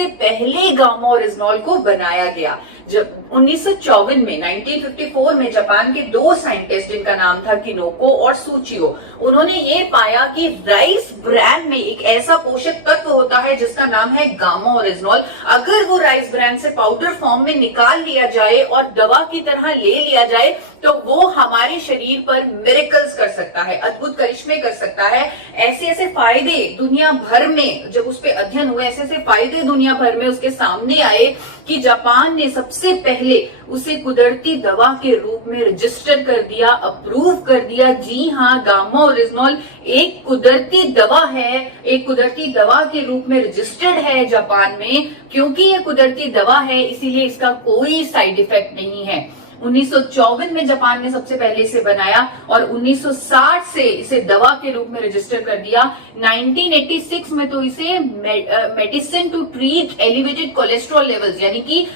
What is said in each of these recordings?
सबसे पहले gamma oryzanol को बनाया गया। जब 1954 में 1954 में जापान के दो साइंटिस्ट जिनका नाम था किनोको और सूचियो, उन्होंने ये पाया कि राइस ब्रैन में एक ऐसा पोषक तत्व होता है जिसका नाम है गामा ओरिजिनॉल। अगर वो राइस ब्रैन से पाउडर फॉर्म में निकाल लिया जाए और दवा की तरह ले लिया जाए तो वो हमारे शरीर पर मिरेकल्स कर सकता है, अद्भुत करिश्मे कर सकता है। ऐसे ऐसे फायदे दुनिया भर में जब उस पर अध्ययन हुए, ऐसे ऐसे फायदे दुनिया भर में उसके सामने आए कि जापान ने सबसे पहले उसे कुदरती दवा के रूप में रजिस्टर कर दिया, अप्रूव कर दिया। जी हाँ, गामा ओरिजिनॉल एक कुदरती दवा है, एक कुदरती दवा के रूप में रजिस्टर्ड है जापान में। क्योंकि ये कुदरती दवा है इसीलिए इसका कोई साइड इफेक्ट नहीं है। 1954 में जापान ने सबसे पहले इसे बनाया और 1960 से इसे दवा के रूप में रजिस्टर कर दिया। 1986 में तो इसे medicine to treat elevated cholesterol levels, यानी कि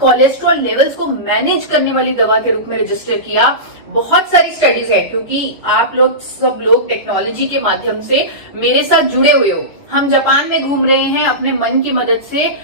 कोलेस्ट्रॉल लेवल्स को मैनेज करने वाली दवा के रूप में रजिस्टर किया। बहुत सारी स्टडीज है, क्योंकि आप लोग सब लोग टेक्नोलॉजी के माध्यम से मेरे साथ जुड़े हुए हो। हम जापान में घूम रहे हैं अपने मन की मदद से।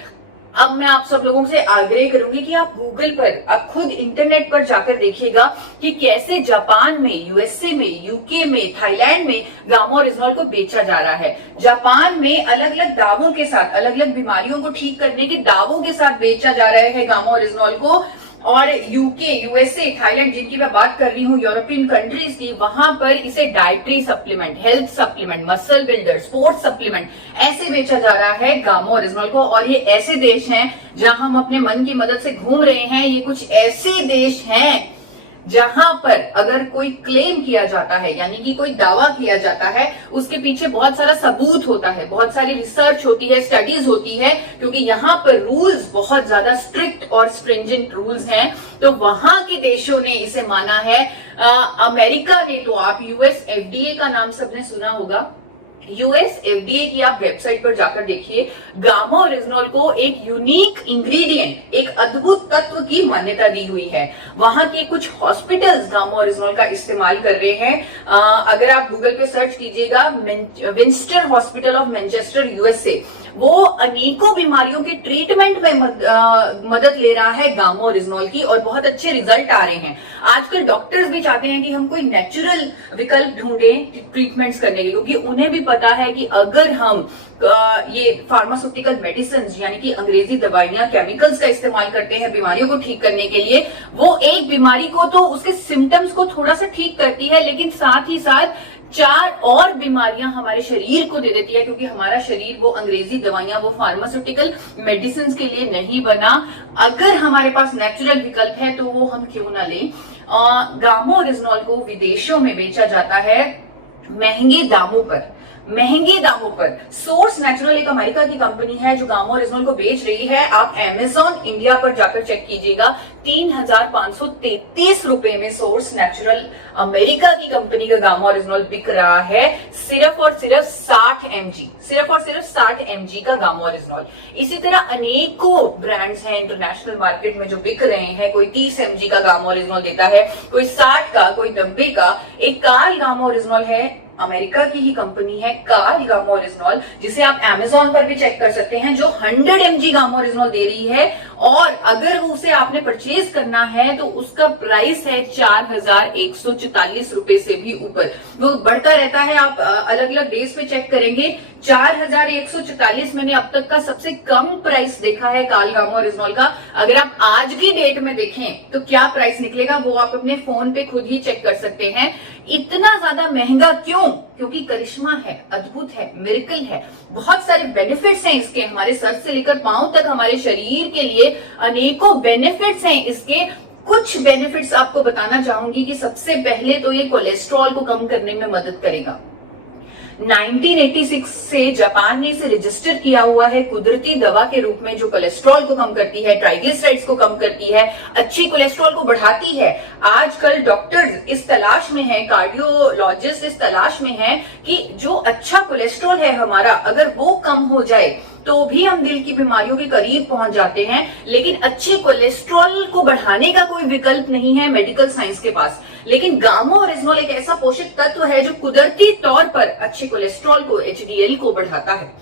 अब मैं आप सब लोगों से आग्रह करूंगी कि आप गूगल पर, आप खुद इंटरनेट पर जाकर देखिएगा कि कैसे जापान में, यूएसए में, यूके में, थाईलैंड में गामा ओरिजिनॉल को बेचा जा रहा है। जापान में अलग अलग दावों के साथ, अलग अलग बीमारियों को ठीक करने के दावों के साथ बेचा जा रहा है गामा ओरिजिनॉल को। और यूके, यूएसए, थाईलैंड जिनकी मैं बात कर रही हूँ, यूरोपियन कंट्रीज की, वहां पर इसे dietary supplement, health supplement, muscle builder, sports supplement ऐसे बेचा जा रहा है गामा ओरिजिनॉल को। और ये ऐसे देश हैं जहां हम अपने मन की मदद से घूम रहे हैं। ये कुछ ऐसे देश हैं जहां पर अगर कोई क्लेम किया जाता है, यानी कि कोई दावा किया जाता है, उसके पीछे बहुत सारा सबूत होता है, बहुत सारी रिसर्च होती है, स्टडीज होती है। क्योंकि यहाँ पर रूल्स बहुत ज्यादा स्ट्रिक्ट और स्ट्रिंजेंट रूल्स हैं, तो वहां के देशों ने इसे माना है। अमेरिका ने तो, आप यूएस एफडीए का नाम सबने सुना होगा, यूएस एफडीए की आप वेबसाइट पर जाकर देखिए, गामा ओरिजिनॉल को एक यूनिक इंग्रेडिएंट, एक अद्भुत तत्व की मान्यता दी हुई है। वहां के कुछ हॉस्पिटल्स गामा ओरिजिनॉल का इस्तेमाल कर रहे हैं। अगर आप गूगल पे सर्च कीजिएगा, विंस्टर हॉस्पिटल ऑफ मैनचेस्टर यूएसए, वो अनेकों बीमारियों के ट्रीटमेंट में मदद ले रहा है गामा ओरिजिनॉल की, और बहुत अच्छे रिजल्ट आ रहे हैं। आजकल डॉक्टर्स भी चाहते हैं कि हम कोई नेचुरल विकल्प ढूंढें ट्रीटमेंट्स करने के, क्योंकि उन्हें भी पता है कि अगर हम ये फार्मास्यूटिकल मेडिसिन, यानी कि अंग्रेजी दवाइयां, केमिकल्स का इस्तेमाल करते हैं बीमारियों को ठीक करने के लिए, वो एक बीमारी को तो उसके सिम्टम्स को थोड़ा सा ठीक करती है, लेकिन साथ ही साथ 4 और बीमारियां हमारे शरीर को दे देती है। क्योंकि हमारा शरीर वो अंग्रेजी दवाइयां, वो फार्मास्यूटिकल मेडिसिन के लिए नहीं बना। अगर हमारे पास नेचुरल विकल्प है तो वो हम क्यों ना लें। गामा ओरिजिनॉल को विदेशों में बेचा जाता है महंगे दामों पर, महंगे दामों पर। सोर्स नेचुरल एक अमेरिका की कंपनी है जो गामा ओरिजिनॉल को बेच रही है। आप अमेजॉन इंडिया पर जाकर चेक कीजिएगा, 3,533 रुपए में सोर्स नेचुरल अमेरिका की कंपनी का गामा ओरिजिनॉल बिक रहा है, सिर्फ और सिर्फ 60 mg, सिर्फ और सिर्फ 60 mg का गामा ओरिजिनॉल। इसी तरह अनेकों ब्रांड्स हैं इंटरनेशनल मार्केट में जो बिक रहे हैं। कोई 30 mg का गामा ओरिजिनॉल देता है, कोई 60 का, कोई 90 का। एक कार्ल गामा ओरिजिनॉल है, अमेरिका की ही कंपनी है कार्ल गामा ओरिजिनॉल, जिसे आप अमेजॉन पर भी चेक कर सकते हैं, जो 100 mg गामा ओरिजिनॉल दे रही है। और अगर उसे आपने परचेज करना है तो उसका प्राइस है 4,144 रुपए से भी ऊपर, वो बढ़ता रहता है। आप अलग अलग डेज पे चेक करेंगे। 4,144 मैंने अब तक का सबसे कम प्राइस देखा है कार्ल गामा ओरिजिनॉल का। अगर आप आज की डेट में देखें तो क्या प्राइस निकलेगा वो आप अपने फोन पे खुद ही चेक कर सकते हैं। इतना ज्यादा महंगा क्यों? क्योंकि करिश्मा है, अद्भुत है, मिरेकल है, बहुत सारे बेनिफिट्स हैं इसके, हमारे सर से लेकर पांव तक हमारे शरीर के लिए अनेकों बेनिफिट्स हैं इसके। कुछ बेनिफिट्स आपको बताना चाहूंगी कि सबसे पहले तो ये कोलेस्ट्रॉल को कम करने में मदद करेगा। 1986 से जापान ने इसे रजिस्टर किया हुआ है कुदरती दवा के रूप में, जो कोलेस्ट्रॉल को कम करती है, ट्राइग्लिसराइड्स को कम करती है, अच्छी कोलेस्ट्रॉल को बढ़ाती है। आजकल डॉक्टर्स इस तलाश में हैं, कार्डियोलॉजिस्ट इस तलाश में हैं कि जो अच्छा कोलेस्ट्रॉल है हमारा, अगर वो कम हो जाए तो भी हम दिल की बीमारियों के करीब पहुंच जाते हैं। लेकिन अच्छे कोलेस्ट्रॉल को बढ़ाने का कोई विकल्प नहीं है मेडिकल साइंस के पास। लेकिन गामा ओरिजिनॉल एक ऐसा पोषक तत्व है जो कुदरती तौर पर अच्छे कोलेस्ट्रॉल को, एचडीएल को बढ़ाता है।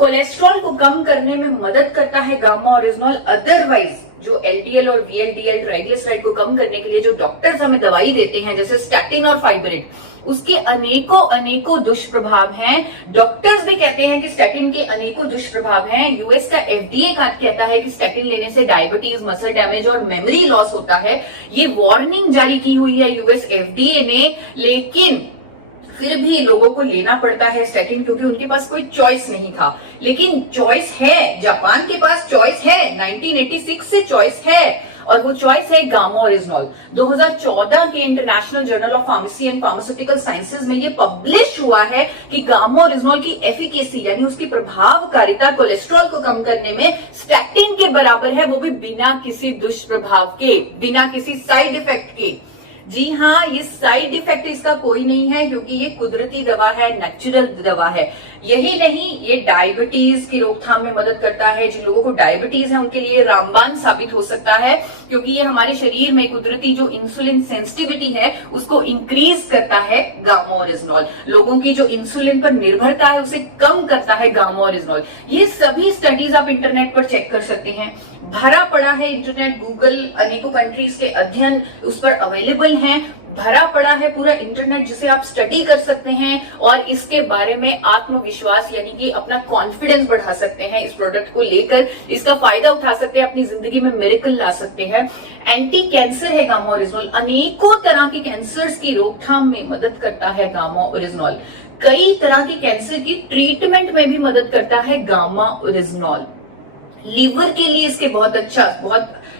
कोलेस्ट्रॉल को कम करने में मदद करता है गामा ओरिजिनॉल। अदरवाइज जो एलडीएल और वीएलडीएल ट्राइग्लिसराइड को कम करने के लिए जो डॉक्टर्स हमें दवाई देते हैं, जैसे स्टैटिन और फाइब्रिड, उसके अनेकों दुष्प्रभाव हैं। डॉक्टर्स भी कहते हैं कि स्टैटिन के अनेकों दुष्प्रभाव हैं। यूएस का एफडीए कहता है कि स्टैटिन लेने से डायबिटीज, मसल डैमेज और मेमोरी लॉस होता है। ये वार्निंग जारी की हुई है यूएस एफडीए ने, लेकिन फिर भी लोगों को लेना पड़ता है स्टैटिन, क्योंकि उनके पास कोई चॉइस नहीं था। लेकिन चॉइस है, जापान के पास चॉइस है, 1986 से चॉइस है, और वो चॉइस है गामा ओरिजिनॉल। 2014 के international journal of pharmacy and pharmaceutical sciences में ये पब्लिश हुआ है कि गामा ओरिजिनॉल की एफिकेसी यानी उसकी प्रभावकारिता कोलेस्ट्रॉल को कम करने में स्टैटिन के बराबर है, वो भी बिना किसी दुष्प्रभाव के, बिना किसी साइड इफेक्ट के। जी हाँ, ये साइड इफेक्ट इसका कोई नहीं है, क्योंकि ये कुदरती दवा है, नेचुरल दवा है। यही नहीं, ये डायबिटीज की रोकथाम में मदद करता है। जिन लोगों को डायबिटीज है उनके लिए रामबाण साबित हो सकता है, क्योंकि ये हमारे शरीर में कुदरती जो इंसुलिन सेंसिटिविटी है उसको इंक्रीज करता है गामा ओरिजिनॉल। लोगों की जो इंसुलिन पर निर्भरता है उसे कम करता है गामा ओरिजिनॉल। ये सभी स्टडीज आप इंटरनेट पर चेक कर सकते हैं, भरा पड़ा है इंटरनेट, गूगल, अनेकों कंट्रीज के अध्ययन उस पर अवेलेबल हैं, भरा पड़ा है पूरा इंटरनेट, जिसे आप स्टडी कर सकते हैं और इसके बारे में आत्मविश्वास यानी कि अपना कॉन्फिडेंस बढ़ा सकते हैं। इस प्रोडक्ट को लेकर इसका फायदा उठा सकते हैं, अपनी जिंदगी में मिरेकल ला सकते हैं। एंटी कैंसर है गामा ओरिजिनॉल, अनेकों तरह के कैंसर्स की रोकथाम में मदद करता है गामा ओरिजिनॉल। कई तरह के कैंसर की ट्रीटमेंट में भी मदद करता है गामा ओरिजिनॉल। लीवर के लिए इसके बहुत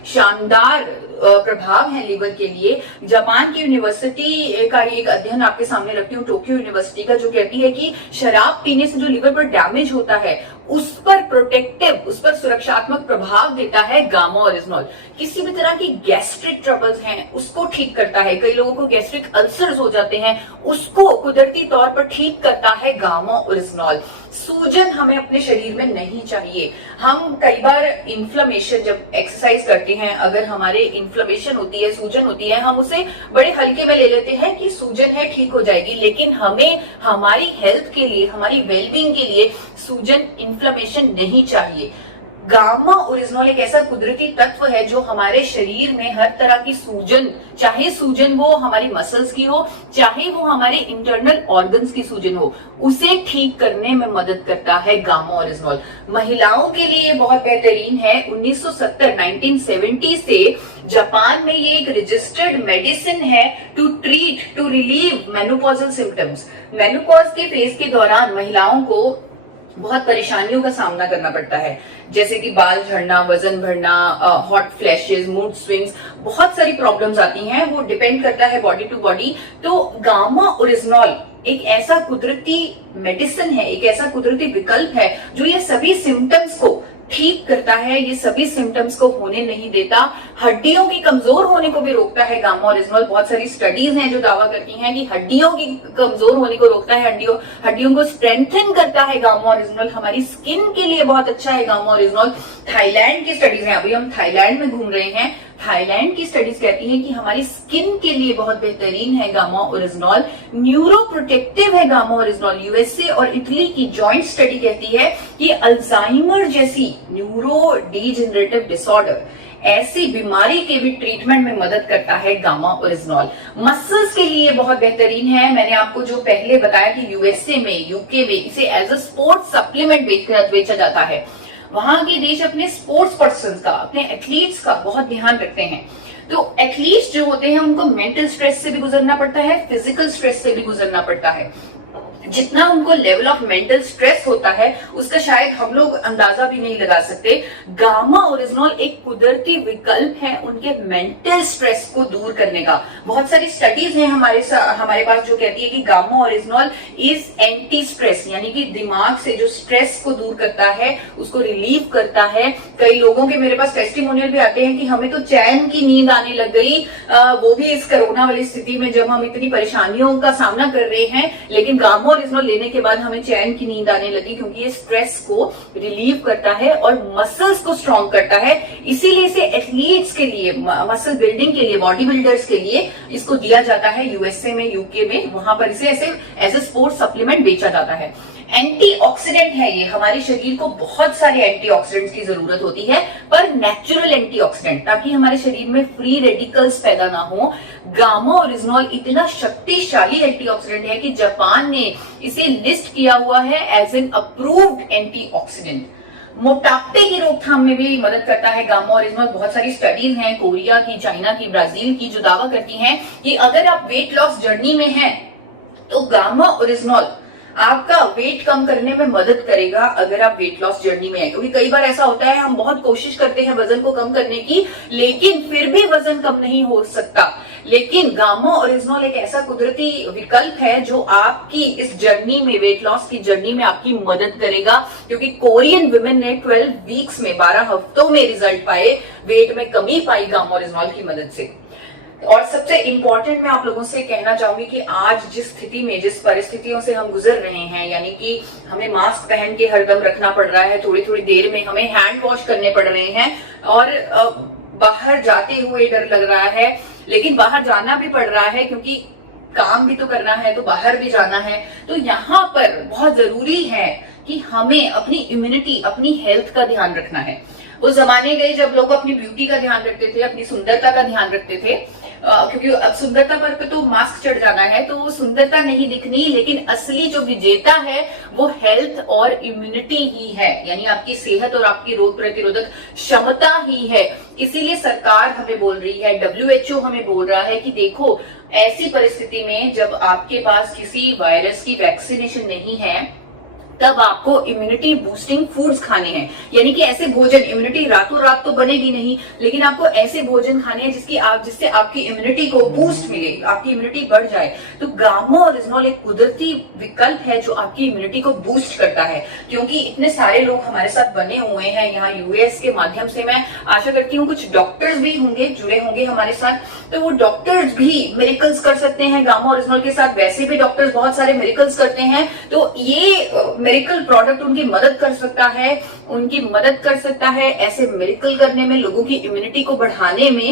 शानदार प्रभाव है लीवर के लिए। जापान की यूनिवर्सिटी का एक अध्ययन आपके सामने रखती हूँ, टोक्यो यूनिवर्सिटी का, जो कहती है कि शराब पीने से जो लीवर पर डैमेज होता है उस पर प्रोटेक्टिव, उस पर सुरक्षात्मक प्रभाव देता है गामा ओरिजिनॉल। किसी भी तरह की गैस्ट्रिक ट्रबल्स हैं उसको ठीक करता है। कई लोगों को गैस्ट्रिक अल्सर्स हो जाते हैं, उसको कुदरती तौर पर ठीक करता है गामा ओरिजिनॉल। सूजन हमें अपने शरीर में नहीं चाहिए। हम कई बार इन्फ्लेमेशन, जब एक्सरसाइज करते हैं, अगर हमारे इन्फ्लेमेशन होती है, सूजन होती है, हम उसे बड़े हल्के में ले लेते हैं कि सूजन है, ठीक हो जाएगी। लेकिन हमें हमारी हेल्थ के लिए, हमारी वेलबींग के लिए सूजन, इन्फ्लेमेशन नहीं चाहिए। गामा ओरिजिनॉल एक ऐसा कुदरती तत्व है जो हमारे शरीर में हर तरह की सूजन, चाहे सूजन वो हमारी मसल्स की हो, चाहे वो हमारे इंटरनल ऑर्गन्स की सूजन हो, उसे ठीक करने में मदद करता है गामा ओरिजिनॉल। महिलाओं के लिए बहुत बेहतरीन है। 1970 से जापान में ये एक रजिस्टर्ड मेडिसिन है to treat, to relieve menopausal symptoms. Menopause के फेज के दौरान महिलाओं को बहुत परेशानियों का सामना करना पड़ता है, जैसे कि बाल झड़ना, वजन बढ़ना, हॉट फ्लैशेस, मूड स्विंग्स, बहुत सारी प्रॉब्लम्स आती हैं। वो डिपेंड करता है बॉडी टू बॉडी। तो गामा ओरिजिनॉल एक ऐसा कुदरती मेडिसिन है, एक ऐसा कुदरती विकल्प है जो ये सभी सिम्टम्स को ठीक करता है, ये सभी सिम्टम्स को होने नहीं देता। हड्डियों की कमजोर होने को भी रोकता है गामा ओरिजिनॉल। बहुत सारी स्टडीज हैं जो दावा करती हैं कि हड्डियों की कमजोर होने को रोकता है, हड्डियों को स्ट्रेंथन करता है गामा ओरिजिनॉल। हमारी स्किन के लिए बहुत अच्छा है गामा ओरिजिनॉल। थाईलैंड की स्टडीज हैं, अभी हम थाईलैंड में घूम रहे हैं, थाईलैंड की स्टडीज कहती हैं कि हमारी स्किन के लिए बहुत बेहतरीन है गामा ओरिजिनॉल। न्यूरो प्रोटेक्टिव है गामा ओरिजिनॉल। यूएसए और इटली की जॉइंट स्टडी कहती है कि अल्जाइमर जैसी न्यूरो डीजेनरेटिव डिसऑर्डर, ऐसी बीमारी के भी ट्रीटमेंट में मदद करता है गामा ओरिजिनॉल। मसल्स के लिए बहुत बेहतरीन है। मैंने आपको जो पहले बताया कि यूएसए में, यूके में इसे एज अ स्पोर्ट्स सप्लीमेंट बेचा जाता है। वहां के देश अपने स्पोर्ट्स पर्सन का, अपने एथलीट्स का बहुत ध्यान रखते हैं। तो एथलीट्स जो होते हैं उनको मेंटल स्ट्रेस से भी गुजरना पड़ता है, फिजिकल स्ट्रेस से भी गुजरना पड़ता है। जितना उनको लेवल ऑफ मेंटल स्ट्रेस होता है उसका शायद हम लोग अंदाजा भी नहीं लगा सकते। गामा ओरिजिनॉल एक कुदरती विकल्प है उनके मेंटल स्ट्रेस को दूर करने का। बहुत सारी स्टडीज हैं हमारे पास जो कहती है कि gamma oryzanol is anti stress, यानी कि दिमाग से जो स्ट्रेस को दूर करता है, उसको रिलीव करता है। कई लोगों के मेरे पास टेस्टिमोनियल भी आते हैं कि हमें तो चैन की नींद आने लग गई, वो भी इस कोरोना वाली स्थिति में जब हम इतनी परेशानियों का सामना कर रहे हैं, लेकिन गामा ओरिजिनॉल लेने के बाद हमें चैन की नींद आने लगी, क्योंकि ये स्ट्रेस को रिलीव करता है और मसल्स को स्ट्रॉन्ग करता है। इसीलिए इसे एथलीट्स के लिए, मसल बिल्डिंग के लिए, बॉडी बिल्डर्स के लिए इसको दिया जाता है। यूएसए में, यूके में, वहां पर इसे ऐसे एज ए स्पोर्ट्स सप्लीमेंट बेचा जाता है। एंटीऑक्सीडेंट है ये, हमारे शरीर को बहुत सारे एंटीऑक्सीडेंट्स की जरूरत होती है, पर नेचुरल एंटीऑक्सीडेंट, ताकि हमारे शरीर में फ्री रेडिकल्स पैदा ना हो। गामा ओरिजिनॉल इतना शक्तिशाली एंटीऑक्सीडेंट है कि जापान ने इसे लिस्ट किया हुआ है एज एन अप्रूव्ड एंटीऑक्सीडेंट। मोटापे की रोकथाम में भी मदद करता है गामा ओरिजिनॉल। बहुत सारी स्टडीज हैं कोरिया की, चाइना की, ब्राजील की, जो दावा करती हैं कि अगर आप वेट लॉस जर्नी में हैं तो गामा ओरिजिनॉल आपका वेट कम करने में मदद करेगा अगर आप वेट लॉस जर्नी में हैं। क्योंकि कई बार ऐसा होता है, हम बहुत कोशिश करते हैं वजन को कम करने की, लेकिन फिर भी वजन कम नहीं हो सकता। लेकिन गामा ओरिजिनॉल एक ऐसा कुदरती विकल्प है जो आपकी इस जर्नी में, वेट लॉस की जर्नी में आपकी मदद करेगा। क्योंकि कोरियन वुमेन ने 12 वीक्स में, 12 हफ्तों में रिजल्ट पाए, वेट में कमी पाई गामा ओरिजिनॉल की मदद से। और सबसे इंपॉर्टेंट मैं आप लोगों से कहना चाहूंगी कि आज जिस स्थिति में, जिस परिस्थितियों से हम गुजर रहे हैं, यानी कि हमें मास्क पहन के हरदम रखना पड़ रहा है, थोड़ी थोड़ी देर में हमें हैंड वॉश करने पड़ रहे हैं, और बाहर जाते हुए डर लग रहा है, लेकिन बाहर जाना भी पड़ रहा है क्योंकि काम भी तो करना है, तो बाहर भी जाना है। तो यहाँ पर बहुत जरूरी है कि हमें अपनी इम्यूनिटी, अपनी हेल्थ का ध्यान रखना है। वो जमाने गए जब लोग अपनी ब्यूटी का ध्यान रखते थे, अपनी सुंदरता का ध्यान रखते थे, क्योंकि अब सुंदरता पर तो मास्क चढ़ जाना है, तो वो सुंदरता नहीं दिखनी, लेकिन असली जो विजेता है वो हेल्थ और इम्यूनिटी ही है, यानी आपकी सेहत और आपकी रोग प्रतिरोधक क्षमता ही है। इसीलिए सरकार हमें बोल रही है, WHO हमें बोल रहा है कि देखो, ऐसी परिस्थिति में जब आपके पास किसी वायरस की वैक्सीनेशन नहीं है, तब आपको इम्यूनिटी बूस्टिंग फूड्स खाने हैं। यानी कि ऐसे भोजन, इम्यूनिटी रातों रात तो बनेगी नहीं, लेकिन आपको ऐसे भोजन खाने हैं जिससे आपकी इम्यूनिटी को बूस्ट मिले, आपकी इम्यूनिटी बढ़ जाए। तो गामा ओरिजिनॉल एक कुदरती विकल्प है जो आपकी इम्यूनिटी को बूस्ट करता है। क्योंकि इतने सारे लोग हमारे साथ बने हुए हैं यहाँ यूएस के माध्यम से, मैं आशा करती हूँ कुछ डॉक्टर्स भी होंगे, जुड़े होंगे हमारे साथ, तो वो डॉक्टर्स भी मिरेकल्स कर सकते हैं गामा ओरिजिनॉल के साथ। वैसे भी डॉक्टर्स बहुत सारे मिरेकल्स करते हैं, तो ये मिरेकल प्रोडक्ट उनकी मदद कर सकता है, उनकी मदद कर सकता है ऐसे मिरेकल करने में, लोगों की इम्यूनिटी को बढ़ाने में।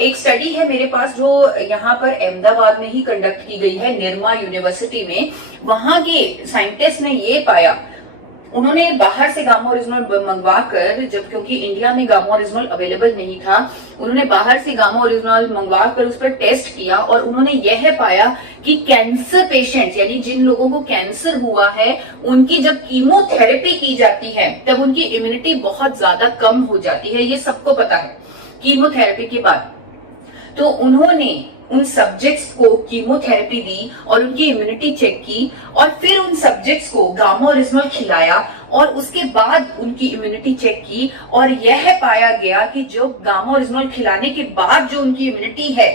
एक स्टडी है मेरे पास जो यहाँ पर अहमदाबाद में ही कंडक्ट की गई है, निरमा यूनिवर्सिटी में। वहां के साइंटिस्ट ने ये पाया, उन्होंने बाहर से गामा ओरिजिनॉल मंगवाकर, जब क्योंकि इंडिया में गामा ओरिजिनॉल अवेलेबल नहीं था, उन्होंने बाहर से गामा ओरिजिनॉल मंगवाकर उस पर टेस्ट किया, और उन्होंने यह पाया कि कैंसर पेशेंट्स, यानी जिन लोगों को कैंसर हुआ है, उनकी जब कीमोथेरेपी की जाती है तब उनकी इम्यूनिटी बहुत ज्यादा कम हो जाती है। ये सबको पता है कीमोथेरेपी के बाद। तो उन्होंने उन सब्जेक्ट्स को कीमोथेरेपी दी और उनकी इम्यूनिटी चेक की, और फिर उन सब्जेक्ट्स को गामा ओरिजिनॉल खिलाया और उसके बाद उनकी इम्यूनिटी चेक की, और यह पाया गया कि जो गामा ओरिजिनॉल खिलाने के बाद जो उनकी इम्यूनिटी है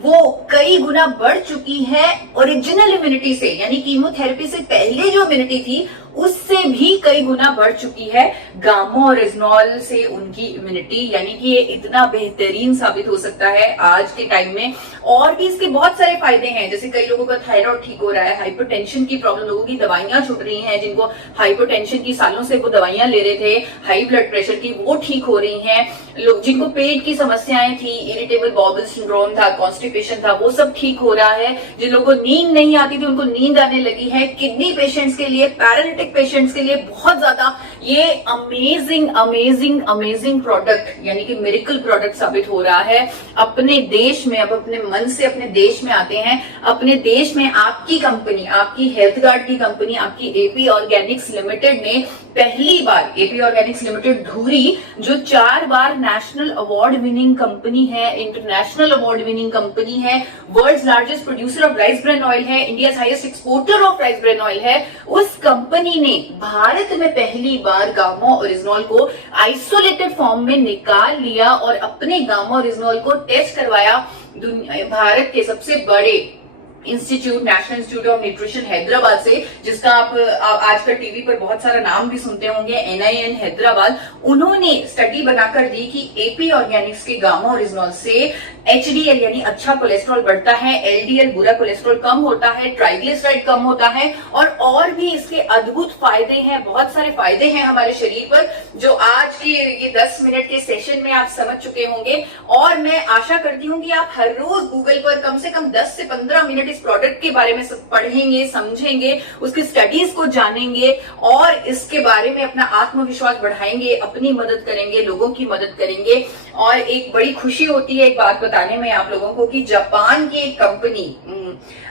वो कई गुना बढ़ चुकी है ओरिजिनल इम्यूनिटी से, यानी कीमोथेरेपी से पहले जो इम्यूनिटी थी उससे भी कई गुना बढ़ चुकी है गामा ओरिजिनॉल से उनकी इम्यूनिटी। यानी कि ये इतना बेहतरीन साबित हो सकता है आज के टाइम में। और भी इसके बहुत सारे फायदे हैं, जैसे कई लोगों का थायराइड ठीक हो रहा है, हाइपरटेंशन की प्रॉब्लम, लोगों की दवाइयां छूट रही हैं, जिनको हाइपरटेंशन की सालों से वो दवाइयां ले रहे थे, हाई ब्लड प्रेशर की, वो ठीक हो रही हैं। लोग जिनको पेट की समस्याएं थी, इरिटेबल बाउल सिंड्रोम था, कॉन्स्टिपेशन था, वो सब ठीक हो रहा है। जिन लोगों को नींद नहीं आती थी उनको नींद आने लगी है। किडनी पेशेंट्स के लिए, पैरालिटिक पेशेंट्स के लिए बहुत ज्यादा ये अमेजिंग अमेजिंग अमेजिंग प्रोडक्ट, यानी कि मिरेकल प्रोडक्ट साबित हो रहा है अपने देश में। अब अपने मन से अपने देश में आते हैं। अपने देश में आपकी कंपनी, आपकी हेल्थ गार्ड की कंपनी, आपकी एपी ऑर्गेनिक्स लिमिटेड ने पहली बार, एपी ऑर्गेनिक्स लिमिटेड धुरी, जो 4 बार नेशनल अवार्ड विनिंग कंपनी है, इंटरनेशनल अवार्ड विनिंग कंपनी है, world's largest producer of rice bran oil है, India highest exporter of rice bran oil है, उस कंपनी ने भारत में पहली बार गामा ओरिजिनॉल को आइसोलेटेड फॉर्म में निकाल लिया और अपने गामा ओरिजिनॉल को टेस्ट करवाया भारत के सबसे बड़े institute, national institute of nutrition Hyderabad से, जिसका आप आजकल टीवी पर बहुत सारा नाम भी सुनते होंगे, NIN हैदराबाद। उन्होंने स्टडी बनाकर दी कि एपी ऑर्गेनिक्स के गामा ओरिजिनॉल से HDL यानी अच्छा कोलेस्ट्रॉल बढ़ता है, LDL बुरा कोलेस्ट्रॉल कम होता है, ट्राइग्लिसराइड कम होता है, और भी इसके अद्भुत फायदे हैं, बहुत सारे फायदे हैं हमारे शरीर पर, जो आज के ये 10 मिनट के सेशन में आप समझ चुके होंगे। और मैं आशा करती हूँ कि आप हर रोज गूगल पर कम से कम 10 से 15 मिनट इस प्रोडक्ट के बारे में सब पढ़ेंगे, समझेंगे, उसकी स्टडीज को जानेंगे और इसके बारे में अपना आत्मविश्वास बढ़ाएंगे, अपनी मदद करेंगे, लोगों की मदद करेंगे। और एक बड़ी खुशी होती है एक बात बताने में आप लोगों को कि जापान की एक कंपनी,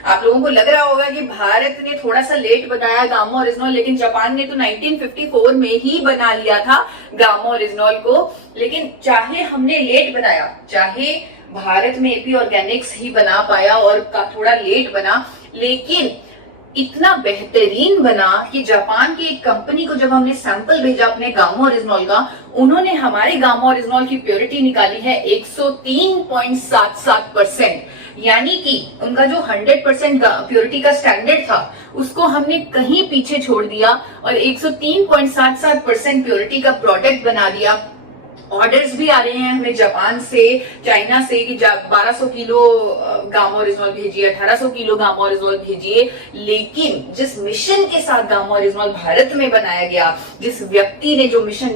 आप लोगों को लग रहा होगा कि भारत ने थोड़ा सा लेट बनाया गामा ओरिजिनॉल, लेकिन जापान ने तो 1954 में ही बना लिया था गामा ओरिजिनॉल को। लेकिन चाहे हमने लेट बनाया, चाहे भारत में एपी ऑर्गेनिक्स ही बना पाया और का थोड़ा लेट बना, लेकिन इतना बेहतरीन बना कि जापान की एक कंपनी को जब हमने सैंपल भेजा अपने गामा ओरिजिनॉल का, उन्होंने हमारे गामा ओरिजिनॉल की प्योरिटी निकाली है 103.77%। यानी कि उनका जो 100% प्योरिटी का स्टैंडर्ड था उसको हमने कहीं पीछे छोड़ दिया और 103.77% प्योरिटी का प्रोडक्ट बना दिया। ऑर्डर्स भी आ रहे हैं हमें जापान से, चाइना से कि 1200 किलो गामा ओरिजिनॉल भेजिए, 1800 किलो गामा ओरिजिनॉल भेजिए। लेकिन जिस मिशन के साथ गामा ओरिजिनॉल भारत में बनाया गया, जिस व्यक्ति ने जो मिशन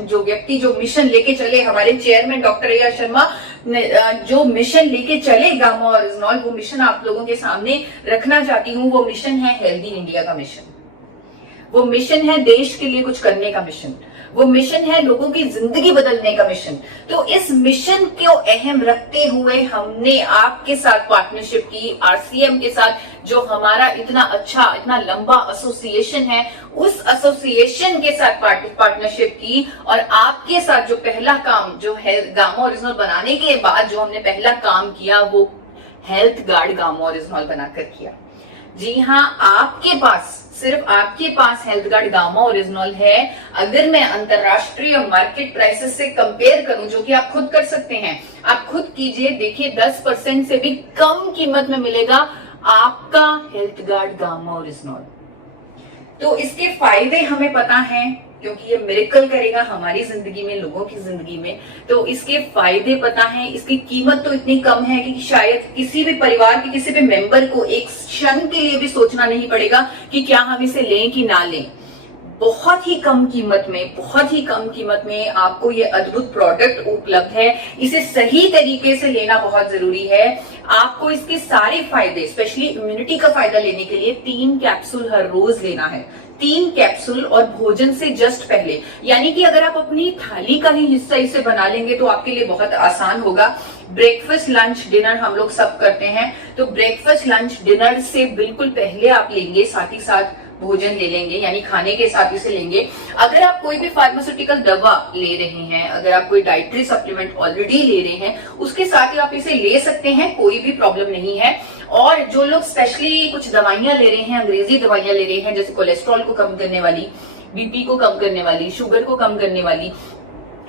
लेके चले, हमारे chairman doctor A R Sharma जो मिशन लेके चले गामा ओरिजिनॉल, वो मिशन आप लोगों के सामने रखना चाहती हूँ। वो मिशन है हेल्दी इंडिया का मिशन, वो मिशन है देश के लिए कुछ करने का मिशन, वो मिशन है लोगों की जिंदगी बदलने का मिशन। तो इस मिशन को अहम रखते हुए हमने आपके साथ पार्टनरशिप की, आरसीएम के साथ, जो हमारा इतना अच्छा, इतना लंबा एसोसिएशन है, उस एसोसिएशन के साथ पार्टनरशिप की। और आपके साथ जो पहला काम, जो है गामा ओरिजिनॉल बनाने के बाद जो हमने पहला काम किया, वो हेल्थ गार्ड गामा ओरिजिनॉल बनाकर किया। जी हाँ, आपके पास, सिर्फ आपके पास हेल्थ गार्ड गामा ओरिजिनॉल है। अगर मैं अंतरराष्ट्रीय मार्केट प्राइसेस से कंपेयर करूं, जो कि आप खुद कर सकते हैं, आप खुद कीजिए, देखिए 10% से भी कम कीमत में मिलेगा आपका हेल्थ गार्ड गामा ओरिजिनॉल। तो इसके फायदे हमें पता हैं क्योंकि ये मिरेकल करेगा हमारी जिंदगी में, लोगों की जिंदगी में। तो इसके फायदे पता है, इसकी कीमत तो इतनी कम है कि शायद किसी भी परिवार के किसी भी मेंबर को एक क्षण के लिए भी सोचना नहीं पड़ेगा कि क्या हम इसे लें कि ना लें। बहुत ही कम कीमत में, बहुत ही कम कीमत में आपको ये अद्भुत प्रोडक्ट उपलब्ध है। इसे सही तरीके से लेना बहुत जरूरी है। आपको इसके सारे फायदे, स्पेशली इम्यूनिटी का फायदा लेने के लिए 3 कैप्सूल हर रोज लेना है। 3 कैप्सूल और भोजन से जस्ट पहले, यानी कि अगर आप अपनी थाली का ही हिस्सा इसे बना लेंगे तो आपके लिए बहुत आसान होगा। ब्रेकफास्ट, लंच, डिनर हम लोग सब करते हैं, तो ब्रेकफास्ट, लंच, डिनर से बिल्कुल पहले आप लेंगे, साथ ही साथ भोजन ले लेंगे, यानी खाने के साथ इसे लेंगे। अगर आप कोई भी फार्मास्यूटिकल दवा ले रहे हैं, अगर आप कोई डाइटरी सप्लीमेंट ऑलरेडी ले रहे हैं, उसके साथ ही आप इसे ले सकते हैं, कोई भी प्रॉब्लम नहीं है। और जो लोग स्पेशली कुछ दवाइयां ले रहे हैं, अंग्रेजी दवाइयां ले रहे हैं, जैसे कोलेस्ट्रॉल को कम करने वाली, बीपी को कम करने वाली, शुगर को कम करने वाली,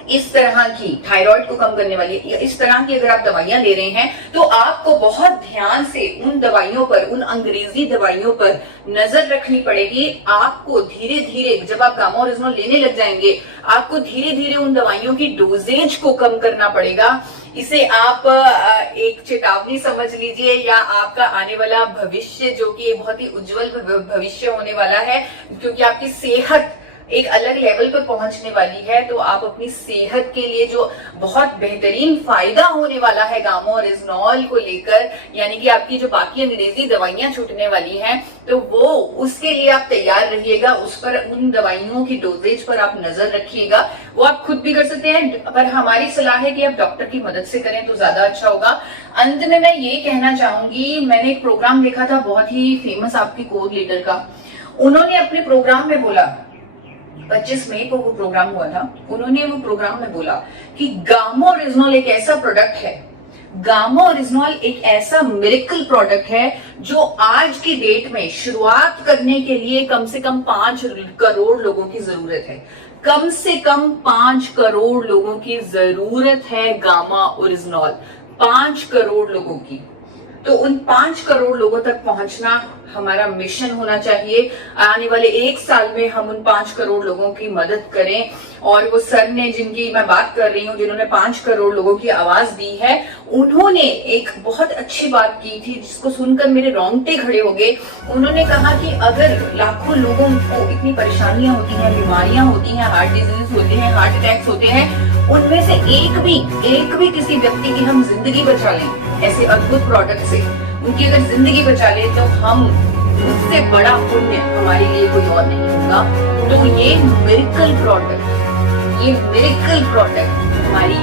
इस तरह की, थायराइड को कम करने वाली, इस तरह की अगर आप दवाइयां ले रहे हैं, तो आपको बहुत ध्यान से उन दवाइयों पर, उन अंग्रेजी दवाइयों पर नजर रखनी पड़ेगी। आपको धीरे धीरे, जब आप गामा ओरिजिनॉल लेने लग जाएंगे, आपको धीरे धीरे उन दवाइयों की डोजेज को कम करना पड़ेगा। इसे आप एक चेतावनी समझ लीजिए, या आपका आने वाला भविष्य, जो कि बहुत ही उज्जवल भविष्य होने वाला है, क्योंकि आपकी सेहत एक अलग लेवल पर पहुंचने वाली है। तो आप अपनी सेहत के लिए जो बहुत बेहतरीन फायदा होने वाला है गामा ओरिजिनॉल को लेकर, यानी कि आपकी जो बाकी अंग्रेजी दवाइयां छूटने वाली हैं, तो वो, उसके लिए आप तैयार रहिएगा। उस पर, उन दवाइयों की डोजेज पर आप नजर रखिएगा। वो आप खुद भी कर सकते हैं, पर हमारी सलाह है कि आप डॉक्टर की मदद से करें तो ज्यादा अच्छा होगा। अंत में मैं ये कहना चाहूंगी, मैंने एक प्रोग्राम देखा था बहुत ही फेमस आपकी कोर लीडर का। उन्होंने अपने प्रोग्राम में बोला, 25 मई को वो प्रोग्राम हुआ था, उन्होंने वो प्रोग्राम में बोला कि गामा ओरिजिनॉल एक ऐसा प्रोडक्ट है, गामा ओरिजिनॉल एक ऐसा मिरेकल प्रोडक्ट है जो आज की डेट में शुरुआत करने के लिए कम से कम 5 करोड़ लोगों की जरूरत है। कम से कम 5 करोड़ लोगों की जरूरत है गामा ओरिजिनॉल, 5 करोड़ लोगों की। तो उन 5 करोड़ लोगों तक पहुंचना हमारा मिशन होना चाहिए। आने वाले 1 साल में हम उन 5 करोड़ लोगों की मदद करें। और वो सर ने, जिनकी मैं बात कर रही हूँ, जिन्होंने 5 करोड़ लोगों की आवाज दी है, उन्होंने एक बहुत अच्छी बात की थी जिसको सुनकर मेरे रोंगटे खड़े हो गए। उन्होंने कहा कि अगर लाखों लोगों को इतनी परेशानियां होती हैं, बीमारियां होती हैं, हार्ट डिजीज होते हैं, हार्ट अटैक्स होते हैं, उनमें से एक भी किसी व्यक्ति की हम जिंदगी बचा लें ऐसे अद्भुत प्रोडक्ट से, उनकी अगर जिंदगी बचा ले तो हम, उससे बड़ा पुण्य हमारे लिए कोई और नहीं होगा। तो ये मिरेकल प्रोडक्ट हमारी